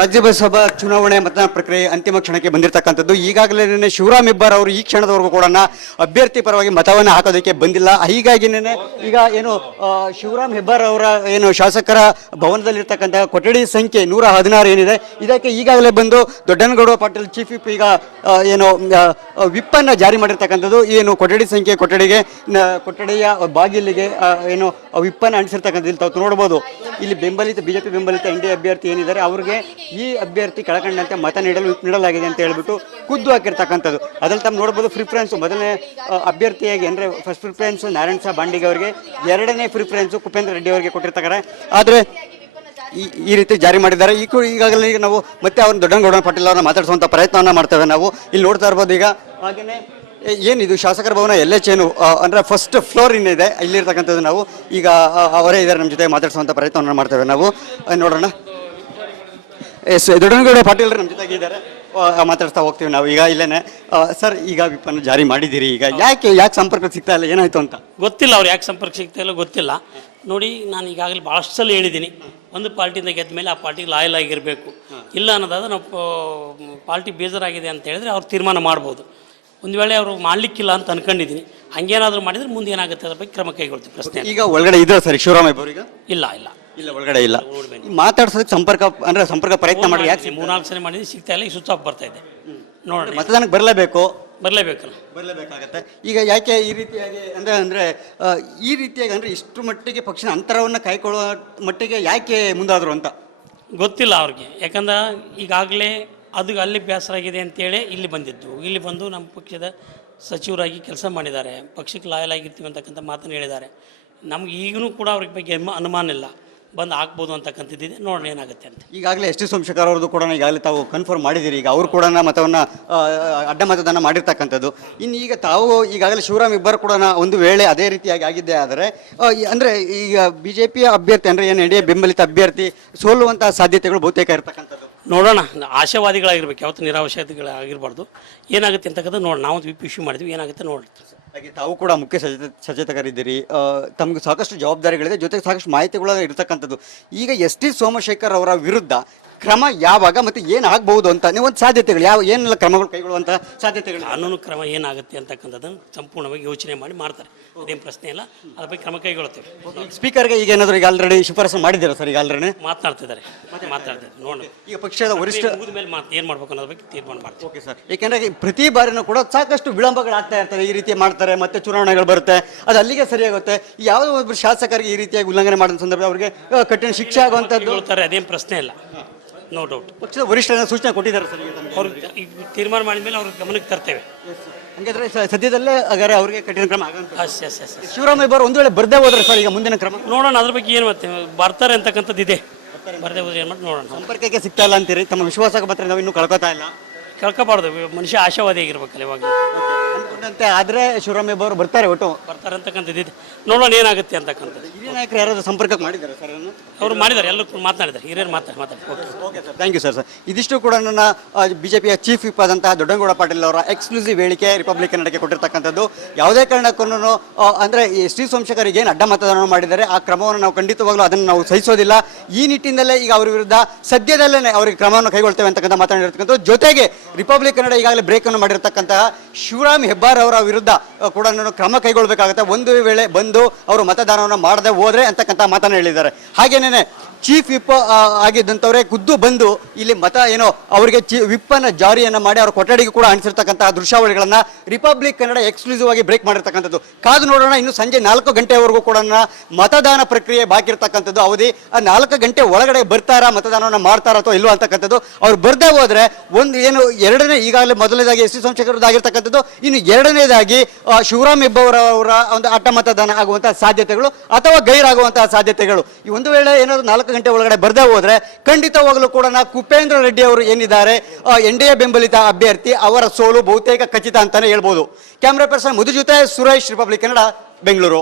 ರಾಜ್ಯಸಭಾ ಚುನಾವಣೆ ಮತದಾನ ಪ್ರಕ್ರಿಯೆ ಅಂತಿಮ ಕ್ಷಣಕ್ಕೆ ಬಂದಿರತಕ್ಕಂಥದ್ದು. ಈಗಾಗಲೇ ಶಿವರಾಮ್ ಹೆಬ್ಬಾರ್ ಅವರು ಈ ಕ್ಷಣದವರೆಗೂ ಕೂಡ ಅಭ್ಯರ್ಥಿ ಪರವಾಗಿ ಮತವನ್ನು ಹಾಕೋದಕ್ಕೆ ಬಂದಿಲ್ಲ. ಹೀಗಾಗಿನೇ ಈಗ ಏನು ಶಿವರಾಮ್ ಹೆಬ್ಬಾರ್ ಅವರ ಏನು ಶಾಸಕರ ಭವನದಲ್ಲಿರ್ತಕ್ಕಂಥ ಕೊಠಡಿ ಸಂಖ್ಯೆ 116 ಏನಿದೆ, ಇದಕ್ಕೆ ಈಗಾಗಲೇ ಬಂದು ದೊಡ್ಡನಗೌಡ ಪಾಟೀಲ್ ಚೀಫ್ ವಿಪ್ ಈಗ ಏನು ವಿಪ್ಪನ್ನು ಜಾರಿ ಮಾಡಿರ್ತಕ್ಕಂಥದ್ದು. ಏನು ಕೊಠಡಿ ಸಂಖ್ಯೆ ಕೊಠಡಿಯ ಬಾಗಿಲಿಗೆ ಏನು ವಿಪ್ಪನ್ನು ಅಂಟಿಸಿರ್ತಕ್ಕಂಥದ್ದು ಇಲ್ಲಿ ತಾವು ನೋಡ್ಬೋದು. ಇಲ್ಲಿ ಬಿಜೆಪಿ ಬೆಂಬಲಿತ NDA ಅಭ್ಯರ್ಥಿ ಏನಿದ್ದಾರೆ ಅವ್ರಿಗೆ ಈ ಅಭ್ಯರ್ಥಿ ಕೆಳಕಂಡಂತೆ ಮತ ನೀಡಲಾಗಿದೆ ಅಂತ ಹೇಳ್ಬಿಟ್ಟು ಖುದ್ದು ಹಾಕಿರ್ತಕ್ಕಂಥದ್ದು. ಅದ್ರಲ್ಲಿ ತಾವು ನೋಡ್ಬೋದು ಪ್ರಿಫರೆನ್ಸ್ ಮೊದಲನೇ ಅಭ್ಯರ್ಥಿಯಾಗಿ ಅಂದರೆ ಫಸ್ಟ್ ಪ್ರಿಫರೆನ್ಸ್ ನಾರಾಯಣ ಸಾಹೇಬ್ ಬಾಂಡಿಗೆ ಅವರಿಗೆ, ಎರಡನೇ ಪ್ರಿಫರೆನ್ಸ್ ಕುಪೇಂದ್ರ ರೆಡ್ಡಿ ಅವರಿಗೆ ಕೊಟ್ಟಿರ್ತಾರೆ. ಆದರೆ ಈ ರೀತಿ ಜಾರಿ ಮಾಡಿದ್ದಾರೆ. ಈಗಾಗಲೇ ಈಗ ನಾವು ಮತ್ತೆ ಅವ್ರನ್ನ ದೊಡ್ಡನಗೌಡ ಪಾಟೀಲ್ ಅವ್ರನ್ನ ಮಾತಾಡಿಸುವಂಥ ಪ್ರಯತ್ನವನ್ನು ಮಾಡ್ತೇವೆ. ನಾವು ಇಲ್ಲಿ ನೋಡ್ತಾ ಇರ್ಬೋದು. ಈಗ ಹಾಗೆಯೇ ಏನಿದು ಶಾಸಕರ ಭವನ LH ಅಂದರೆ ಫಸ್ಟ್ ಫ್ಲೋರ್ ಇನ್ನಿದೆ ಇಲ್ಲಿರ್ತಕ್ಕಂಥದ್ದು. ನಾವು ಈಗ ಅವರೇ ಇದ್ದಾರೆ, ನಮ್ಮ ಜೊತೆ ಮಾತಾಡಿಸುವಂಥ ಪ್ರಯತ್ನವನ್ನು ಮಾಡ್ತೇವೆ. ನಾವು ನೋಡೋಣ. ದೊಡ್ಡನಗೌಡ ಪಾಟೀಲ್ ನಮ್ಮ ಜೊತೆಗೆ ಇದ್ದಾರೆ, ಮಾತಾಡ್ತಾ ಹೋಗ್ತೀವಿ ನಾವು. ಈಗ ಇಲ್ಲೇನೆ ಸರ್, ಈಗ ವಿಪ್ಪನ್ನು ಜಾರಿ ಮಾಡಿದ್ದೀರಿ, ಈಗ ಯಾಕೆ ಸಂಪರ್ಕ ಸಿಗ್ತಾ ಇಲ್ಲ, ಏನಾಯ್ತು ಅಂತ ಗೊತ್ತಿಲ್ಲ. ಅವ್ರು ಯಾಕೆ ಸಂಪರ್ಕ ಸಿಗ್ತಾ ಇಲ್ಲ ಗೊತ್ತಿಲ್ಲ. ನೋಡಿ, ನಾನು ಈಗಾಗಲೇ ಭಾಳಷ್ಟು ಸಲ ಹೇಳಿದ್ದೀನಿ, ಒಂದು ಪಾರ್ಟಿಯಿಂದ ಗೆದ್ದ ಮೇಲೆ ಆ ಪಾರ್ಟಿಗೆ ಲಾಯಲ್ ಆಗಿರಬೇಕು. ಇಲ್ಲ ಅನ್ನೋದಾದ್ರೆ ನಾವು ಪಾರ್ಟಿ ಬೇಜಾರಾಗಿದೆ ಅಂತ ಹೇಳಿದ್ರೆ ಅವ್ರು ತೀರ್ಮಾನ ಮಾಡ್ಬೋದು. ಒಂದು ವೇಳೆ ಅವರು ಮಾಡಲಿಕ್ಕಿಲ್ಲ ಅಂತ ಅನ್ಕೊಂಡಿದ್ದೀನಿ. ಹಂಗೇನಾದರೂ ಮಾಡಿದರೆ ಮುಂದೆ ಏನಾಗುತ್ತೆ ಅದ್ರ ಬಗ್ಗೆ ಕ್ರಮ ಕೈಗೊಳ್ತೀವಿ. ಪ್ರಶ್ನೆ ಈಗ ಒಳಗಡೆ ಇದ್ದಾರೆ ಸರ್ ಶಿವರಾಮ್ ಹೆಬ್ಬಾರ್? ಈಗ ಇಲ್ಲ ಒಳಗಡೆ ಇಲ್ಲ. ಮಾತಾಡ್ಸೋದಕ್ಕೆ ಸಂಪರ್ಕ ಪ್ರಯತ್ನ ಮಾಡಿ ಯಾಕೆ 3-4 ಸಲ ಮಾಡಿದ್ರೆ ಸಿಗ್ತಾ ಇಲ್ಲ. ಈ ಸ್ವಿಚ್ ಆಫ್ ಬರ್ತಾ ಇದೆ. ನೋಡಿ, ಮತದಾನಕ್ಕೆ ಬರಲೇಬೇಕಲ್ಲ. ಈಗ ಯಾಕೆ ಈ ರೀತಿಯಾಗಿ ಈ ರೀತಿಯಾಗಿ ಅಂದರೆ ಇಷ್ಟು ಮಟ್ಟಿಗೆ ಪಕ್ಷದ ಅಂತರವನ್ನು ಕಾಯ್ಕೊಳ್ಳುವ ಮಟ್ಟಿಗೆ ಯಾಕೆ ಮುಂದಾದರು ಅಂತ ಗೊತ್ತಿಲ್ಲ ಅವ್ರಿಗೆ. ಯಾಕಂದ್ರೆ ಈಗಾಗಲೇ ಅದು ಅಲ್ಲಿ ಬೇಸರ ಆಗಿದೆ ಅಂತೇಳಿ ಇಲ್ಲಿ ಬಂದಿದ್ದು. ಇಲ್ಲಿ ಬಂದು ನಮ್ಮ ಪಕ್ಷದ ಸಚಿವರಾಗಿ ಕೆಲಸ ಮಾಡಿದ್ದಾರೆ, ಪಕ್ಷಕ್ಕೆ ಲಾಯಲ್ ಆಗಿರ್ತೀವಿ ಅಂತಕ್ಕಂಥ ಮಾತನ್ನು ಹೇಳಿದ್ದಾರೆ. ನಮ್ಗೆ ಈಗಲೂ ಕೂಡ ಅವ್ರಿಗೆ ಬಗ್ಗೆ ಅನುಮಾನ ಇಲ್ಲ, ಬಂದು ಹಾಕ್ಬೋದು ಅಂತಕ್ಕಂಥದ್ದಿದೆ. ನೋಡೋಣ ಏನಾಗುತ್ತೆ ಅಂತ. ಈಗಾಗಲೇ ಎಸ್ ಟಿ ಸೋಮಶೇಖರ್ ಅವ್ರದ್ದು ಕೂಡ ಈಗಾಗಲೇ ತಾವು ಕನ್ಫರ್ಮ್ ಮಾಡಿದ್ದೀರಿ. ಈಗ ಅವರು ಕೂಡ ಮತವನ್ನು ಅಡ್ಡ ಮತದಾನ ಮಾಡಿರ್ತಕ್ಕಂಥದ್ದು. ಇನ್ನು ಈಗ ತಾವು ಈಗಾಗಲೇ ಶಿವರಾಮ್ ಹೆಬ್ಬಾರ್ ಕೂಡ ಒಂದು ವೇಳೆ ಅದೇ ರೀತಿಯಾಗಿ ಆಗಿದ್ದೇ ಆದರೆ ಅಂದರೆ ಈಗ BJP ಅಭ್ಯರ್ಥಿ ಅಂದರೆ ಏನು NDA ಬೆಂಬಲಿತ ಅಭ್ಯರ್ಥಿ ಸೋಲುವಂತಹ ಸಾಧ್ಯತೆಗಳು ಬಹುತೇಕ ಇರತಕ್ಕಂಥದ್ದು. ನೋಡೋಣ, ಆಶಾವಾದಿಗಳಾಗಿರ್ಬೇಕು, ಯಾವತ್ತು ನಿರಾಶಾವಾದಿಗಳಾಗಿರಬಾರ್ದು. ಏನಾಗುತ್ತೆ ಅಂತಕ್ಕಂಥ ನೋಡಿ, ನಾವು ವಿಪ್ ಇಶ್ಯೂ ಮಾಡಿದ್ವಿ, ಏನಾಗುತ್ತೆ ನೋಡಿ. ಹಾಗೆ ತಾವು ಕೂಡ ಮುಖ್ಯ ಸಚೇತಕರಿದ್ದೀರಿ, ತಮಗೆ ಸಾಕಷ್ಟು ಜವಾಬ್ದಾರಿಗಳಿದೆ, ಜೊತೆಗೆ ಸಾಕಷ್ಟು ಮಾಹಿತಿಗಳು ಇರತಕ್ಕಂಥದ್ದು. ಈಗ ST ಸೋಮಶೇಖರ್ ಅವರ ವಿರುದ್ಧ ಕ್ರಮ ಯಾವಾಗ ಮತ್ತು ಏನಾಗಬಹುದು ಅಂತ ನೀವೊಂದು ಸಾಧ್ಯತೆಗಳು ಏನೆಲ್ಲ ಕ್ರಮಗಳು ಕೈಗೊಳ್ಳುವಂಥ ಸಾಧ್ಯತೆಗಳು, ಕಾನೂನು ಕ್ರಮ ಏನಾಗುತ್ತೆ ಅಂತಕ್ಕಂಥದ್ದನ್ನು ಸಂಪೂರ್ಣವಾಗಿ ಯೋಚನೆ ಮಾಡಿ ಮಾಡ್ತಾರೆ. ಅದೇನು ಪ್ರಶ್ನೆ ಇಲ್ಲ, ಅದ್ರ ಬಗ್ಗೆ ಕ್ರಮ ಕೈಗೊಳ್ಳುತ್ತೇವೆ. ಸ್ಪೀಕರ್ಗೆ ಈಗ ಏನಾದರೂ ಈಗ ಆಲ್ರೆಡಿ ಶಿಫಾರಸು ಮಾಡಿದ್ದೀರಾ ಸರ್? ಈಗ ಆಲ್ರೆಡಿ ಮಾತನಾಡ್ತಿದ್ದಾರೆ. ನೋಡೋಣ, ಈಗ ಪಕ್ಷದ ವರಿಷ್ಠ ಮೇಲೆ ಏನು ಮಾಡ್ಬೇಕು ಅನ್ನೋದ್ರ ಬಗ್ಗೆ ತೀರ್ಮಾನ ಮಾಡ್ತೀವಿ. Okay sir. ಏಕೆಂದರೆ ಪ್ರತಿ ಬಾರಿನೂ ಕೂಡ ಸಾಕಷ್ಟು ವಿಳಂಬಗಳಾಗ್ತಾ ಇರ್ತವೆ. ಈ ರೀತಿ ಮಾಡ್ತಾರೆ, ಮತ್ತೆ ಚುನಾವಣೆಗಳು ಬರುತ್ತೆ, ಅದು ಅಲ್ಲಿಗೆ ಸರಿಯಾಗುತ್ತೆ. ಯಾವುದೋ ಒಬ್ಬರು ಶಾಸಕರಿಗೆ ಈ ರೀತಿಯಾಗಿ ಉಲ್ಲಂಘನೆ ಮಾಡಿದ ಸಂದರ್ಭ ಅವರಿಗೆ ಕಠಿಣ ಶಿಕ್ಷೆ ಆಗುವಂಥದ್ದು. ಅದೇನು ಪ್ರಶ್ನೆ ಇಲ್ಲ, ನೋ ಡೌಟ್. ಪಕ್ಷದ ವರಿಷ್ಠರ ಸೂಚನೆ ಕೊಟ್ಟಿದ್ದಾರೆ ಸರ್. ಅವ್ರು ತೀರ್ಮಾನ ಮಾಡಿದ ಮೇಲೆ ಅವ್ರ ಗಮನಕ್ಕೆ ತರ್ತೇವೆ. ಹಂಗಾದ್ರೆ ಸದ್ಯದಲ್ಲೇ ಹಾಗಾದ್ರೆ ಅವರಿಗೆ ಕಠಿಣ ಕ್ರಮ ಆಗುತ್ತೆ. ಶಿವರಾಮ್ ಹೆಬ್ಬಾರ್ ಒಂದು ವೇಳೆ ಬರ್ದೇ ಹೋದ್ರೆ ಸರ್, ಈಗ ಮುಂದಿನ ಕ್ರಮ ನೋಡೋಣ. ಅದ್ರ ಬಗ್ಗೆ ಏನು ಮತ್ತೆ ಬರ್ತಾರೆ ಅಂತಕ್ಕಂಥದ್ದು ಇದೆ. ಬರ್ದೇ ಹೋದ್ರೆ ಏನು ಮಾಡಿ ನೋಡೋಣ. ಸಂಪರ್ಕಕ್ಕೆ ಸಿಗ್ತಾ ಇಲ್ಲ ಅಂತೀರಿ, ತಮ್ಮ ವಿಶ್ವಾಸಕ್ಕೆ ಬರ್ತಾರೆ, ನಾವು ಇನ್ನೂ ಕಳ್ಕೊತಾ ಇಲ್ಲ. ಕಳ್ಕೊಬಾರ್ದು, ಮನುಷ್ಯ ಆಶಾವಾದಿ ಆಗಿರ್ಬೇಕಲ್ಲ ಇವಾಗ. ಅನ್ಕೊಂಡಂತೆ ಆದರೆ ಶಿವರಾಮ್ ಹೆಬ್ಬಾರ್ ಬರ್ತಾರೆ ಅಂತಕ್ಕಂಥದ್ದು. ನೋಡೋಣ ಏನಾಗುತ್ತೆ ಅಂತಕ್ಕಂಥದ್ದು. ಹಿರಿಯ ನಾಯಕರು ಯಾರಾದರೂ ಸಂಪರ್ಕ ಮಾಡಿದ್ದಾರೆ ಸರ್? ಅವರು ಮಾಡಿದ್ದಾರೆ, ಎಲ್ಲರೂ ಮಾತನಾಡಿದ್ದಾರೆ, ಹಿರಿಯರು ಮಾತಾಡಿ. Okay sir, thank you sir. ಇದಿಷ್ಟು ಕೂಡ ನನ್ನ BJPಯ ಚೀಫ್ ವಿಪ್ ಆದಂತಹ ದೊಡ್ಡನಗೌಡ ಪಾಟೀಲ್ ಅವರ ಎಕ್ಸ್ಕ್ಲೂಸಿವ್ ಹೇಳಿಕೆ ರಿಪಬ್ಲಿಕ್ ಕನ್ನಡಕ್ಕೆ ಕೊಟ್ಟಿರ್ತಕ್ಕಂಥದ್ದು. ಯಾವುದೇ ಕಾರಣಕ್ಕೂ ಅಂದರೆ ST ಸೋಮಶೇಖರಿಗೆ ಏನು ಅಡ್ಡ ಮತದಾನ ಮಾಡಿದ್ದಾರೆ ಆ ಕ್ರಮವನ್ನು ನಾವು ಖಂಡಿತವಾಗ್ಲೂ ಅದನ್ನು ನಾವು ಸಹಿಸೋದಿಲ್ಲ. ಈ ನಿಟ್ಟಿನಲ್ಲೇ ಈಗ ಅವರ ವಿರುದ್ಧ ಸದ್ಯದಲ್ಲೇ ಅವರಿಗೆ ಕ್ರಮವನ್ನು ಕೈಗೊಳ್ತೇವೆ ಅಂತಕ್ಕಂಥ ಮಾತನಾಡಿರ್ತಕ್ಕಂಥದ್ದು. ಜೊತೆಗೆ ರಿಪಬ್ಲಿಕ್ ಕನ್ನಡ ಈಗಾಗಲೇ ಬ್ರೇಕನ್ನು ಮಾಡಿರ್ತಕ್ಕಂತಹ ಶಿವರಾಮ್ ಹೆಬ್ಬಾರ್ ಅವರ ವಿರುದ್ಧ ಕೂಡ ಕ್ರಮ ಕೈಗೊಳ್ಳಬೇಕಾಗುತ್ತೆ ಒಂದು ವೇಳೆ ಬಂದು ಅವರು ಮತದಾನವನ್ನು ಮಾಡದೆ ಹೋದ್ರೆ ಅಂತಕ್ಕಂಥ ಮಾತನ್ನು ಹೇಳಿದ್ದಾರೆ. ಹಾಗೇನೇ ಚೀಫ್ ವಿಪ್ ಆಗಿದ್ದಂಥವರೇ ಖುದ್ದು ಬಂದು ಇಲ್ಲಿ ಅವರಿಗೆ ವಿಪ್ಪನ್ನು ಜಾರಿಯನ್ನು ಮಾಡಿ ಅವರ ಕೊಠಡಿಗೆ ಕೂಡ ಅಣಿಸಿರ್ತಕ್ಕಂತಹ ದೃಶ್ಯಾವಳಿಗಳನ್ನು ರಿಪಬ್ಲಿಕ್ ಕನ್ನಡ ಎಕ್ಸ್ಕ್ಲೂಸಿವ್ ಆಗಿ ಬ್ರೇಕ್ ಮಾಡಿರ್ತಕ್ಕಂಥದ್ದು. ಕಾದು ನೋಡೋಣ. ಇನ್ನು ಸಂಜೆ 4 ಗಂಟೆವರೆಗೂ ಕೂಡ ಮತದಾನ ಪ್ರಕ್ರಿಯೆ ಬಾಕಿ ಇರ್ತಕ್ಕಂಥದ್ದು ಅವಧಿ. ಆ 4 ಗಂಟೆ ಒಳಗಡೆ ಬರ್ತಾರಾ, ಮತದಾನವನ್ನು ಮಾಡ್ತಾರಾ ಅಥವಾ ಇಲ್ವಾ ಅಂತಕ್ಕಂಥದ್ದು. ಅವ್ರು ಬರ್ದೇ ಹೋದ್ರೆ ಎರಡನೇ ಈಗಾಗಲೇ ಮೊದಲನೇದಾಗಿ ST ಸೋಮಶೇಖರ್ ಆಗಿರ್ತಕ್ಕಂಥದ್ದು, ಇನ್ನು ಎರಡನೇದಾಗಿ ಶಿವರಾಮ್ ಹೆಬ್ಬಾರ್ ಅವರ ಒಂದು ಅಡ್ಡ ಮತದಾನ ಆಗುವಂತಹ ಸಾಧ್ಯತೆಗಳು ಅಥವಾ ಗೈರಾಗುವಂತಹ ಸಾಧ್ಯತೆಗಳು. ಈ ಒಂದು ವೇಳೆ ಏನಾದರೂ 4 ಗಂಟೆ ಒಳಗಡೆ ಬರ್ದೇ ಹೋದ್ರೆ ಖಂಡಿತವಾಗಲೂ ಕೂಡ ಕುಪೇಂದ್ರ ರೆಡ್ಡಿ ಅವರು ಏನಿದ್ದಾರೆ NDA ಬೆಂಬಲಿತ ಅಭ್ಯರ್ಥಿ, ಅವರ ಸೋಲು ಬಹುತೇಕ ಖಚಿತ ಅಂತಾನೆ ಹೇಳ್ಬೋದು. ಕ್ಯಾಮ್ರಾ ಪರ್ಸನ್ ಮಧು ಜೊತೆ ಸುರೇಶ್, ರಿಪಬ್ಲಿಕ್ ಕನ್ನಡ, ಬೆಂಗಳೂರು.